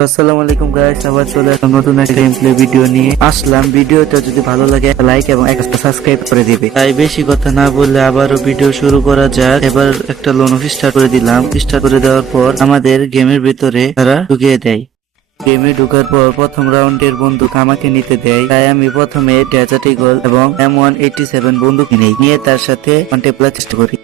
আসসালামু আলাইকুম গাইস আবার চলে আসলাম নতুন একটা গেম প্লে ভিডিও নিয়ে আসলাম ভিডিওটা যদি ভালো লাগে লাইক এবং একটা সাবস্ক্রাইব করে দিবে তাই বেশি কথা না বললে আবারও ভিডিও শুরু করা যাক এবার একটা লোন অফিস স্টার্ট করে দিলাম স্টার্ট করে দেওয়ার পর আমাদের গেমের ভিতরে তারা ঢুকিয়ে দেয় গেমে ঢুকার পর প্রথম রাউন্ডের বন্দুক আমাকে নিতে দেয় তাই আমি প্রথমে ডেজার্ট ইগল এবং এম ওয়ান এইটি সেভেন বন্দুক নেই নিয়ে তার সাথে কন্টেপ্লার চেষ্টা করি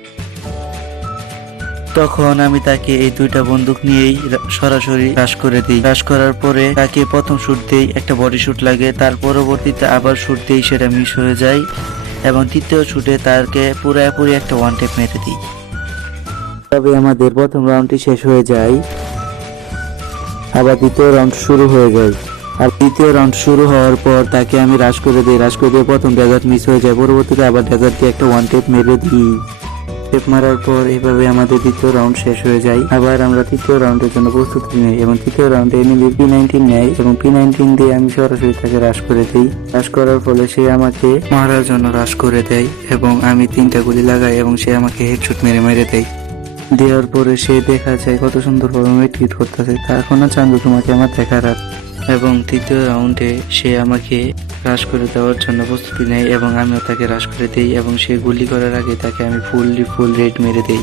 তখন আমি তাকে এই দুইটা বন্দুক নিয়েই সরাসরি হ্রাস করে দিই। হ্রাস করার পরে তাকে প্রথম শুট দেই, একটা বডি শুট লাগে, তার পরবর্তীতে আবার শুট দেই, সেটা মিস হয়ে যায় এবং তৃতীয় শুটে তাকে পুরোপুরি একটা ওয়ান টেপ মেরে দিই। তবে আমাদের প্রথম রাউন্ডটি শেষ হয়ে যায়। আবার দ্বিতীয় রাউন্ড শুরু হয়ে যায়। আর দ্বিতীয় রাউন্ড শুরু হওয়ার পর তাকে আমি হ্রাস করে দিই হ্রাস করে দিয়ে প্রথম ডেজার্ট মিস হয়ে যায়। পরবর্তীতে আবার ডেজার্টকে একটা ওয়ান টেপ মেরে দিই। টেপ মারার পর এভাবে আমাদের দ্বিতীয় রাউন্ড শেষ হয়ে যায়। আবার আমরা তৃতীয় রাউন্ডের জন্য প্রস্তুতি নিই এবং তৃতীয় রাউন্ডে এনিমি পি নাইনটিন নেয় এবং পি নাইনটিন দিয়ে আমি সরাসরি তাকে হ্রাস করে দিই। হ্রাস করার ফলে সে আমাকে মারার জন্য হ্রাস করে দেয় এবং আমি তিনটা গুলি লাগাই এবং সে আমাকে হেডশুট মেরে মেরে দেয়। দেওয়ার পরে সে দেখা যায় কত সুন্দরভাবে মেট্রিট করতেছে। তা এখন চান্দু তোমাকে আমার দেখার আর। এবং তৃতীয় রাউন্ডে সে আমাকে হ্রাস করে দেওয়ার জন্য প্রস্তুতি নেয় এবং আমিও তাকে হ্রাস করে দিই এবং সে গুলি করার আগে তাকে আমি ফুললি ফুল রেড মেরে দিই।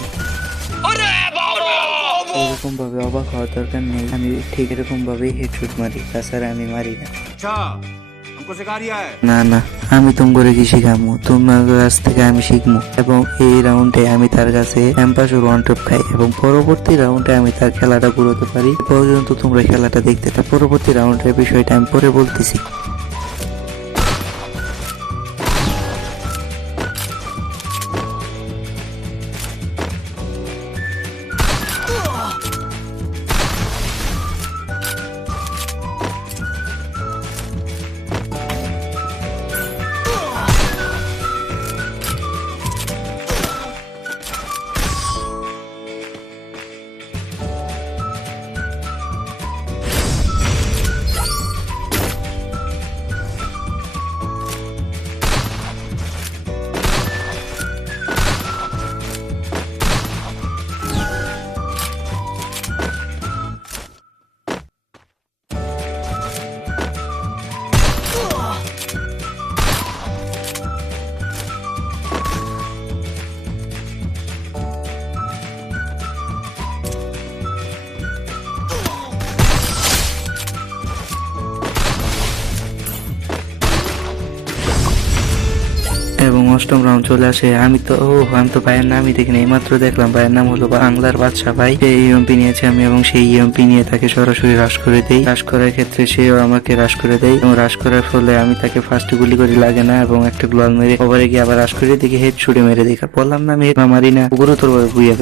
এরকম ভাবে অবাক হওয়ার দরকার নেই। আমি ঠিক এরকম ভাবেই হেডশুট মারি তাছাড়া আমি মারি না। না না আমি তুম করে কি শিখামু? তোমার কাছ থেকে আমি শিখব এবং এই রাউন্ডে আমি তার কাছে ক্যাম্পাসে ওয়ান টপ খাই এবং পরবর্তী রাউন্ডে আমি তার খেলাটা পুরোতে পারি। পর্যন্ত তোমরা খেলাটা দেখতে পরবর্তী রাউন্ডের বিষয়টা আমি পরে বলতেছি। এবং অষ্টম রাউন্ড চলে আসে। আমি তো, ও, আমি তো ভাইয়ের নামই দেখিনি এই মাত্র দেখলাম ভাইয়ের নাম হলো বাংলার বাদশা ভাই। এই ইএমপি নিয়েছে আমি এবং সেই ইএমপি নিয়ে তাকে সরাসরি হ্রাস করে দেই। হ্রাস করার ক্ষেত্রে সেও আমাকে হ্রাস করে দেয় এবং হ্রাস করার ফলে আমি তাকে ফার্স্ট গুলি করে, লাগে না এবং একটা গ্লোয়াল মেরে ওভারে গিয়ে আবার হ্রাস করে দেখি হেড ছুটে মেরে দিই। বললাম না আমি হেড মারি না গুরুতরভাবে বুঝে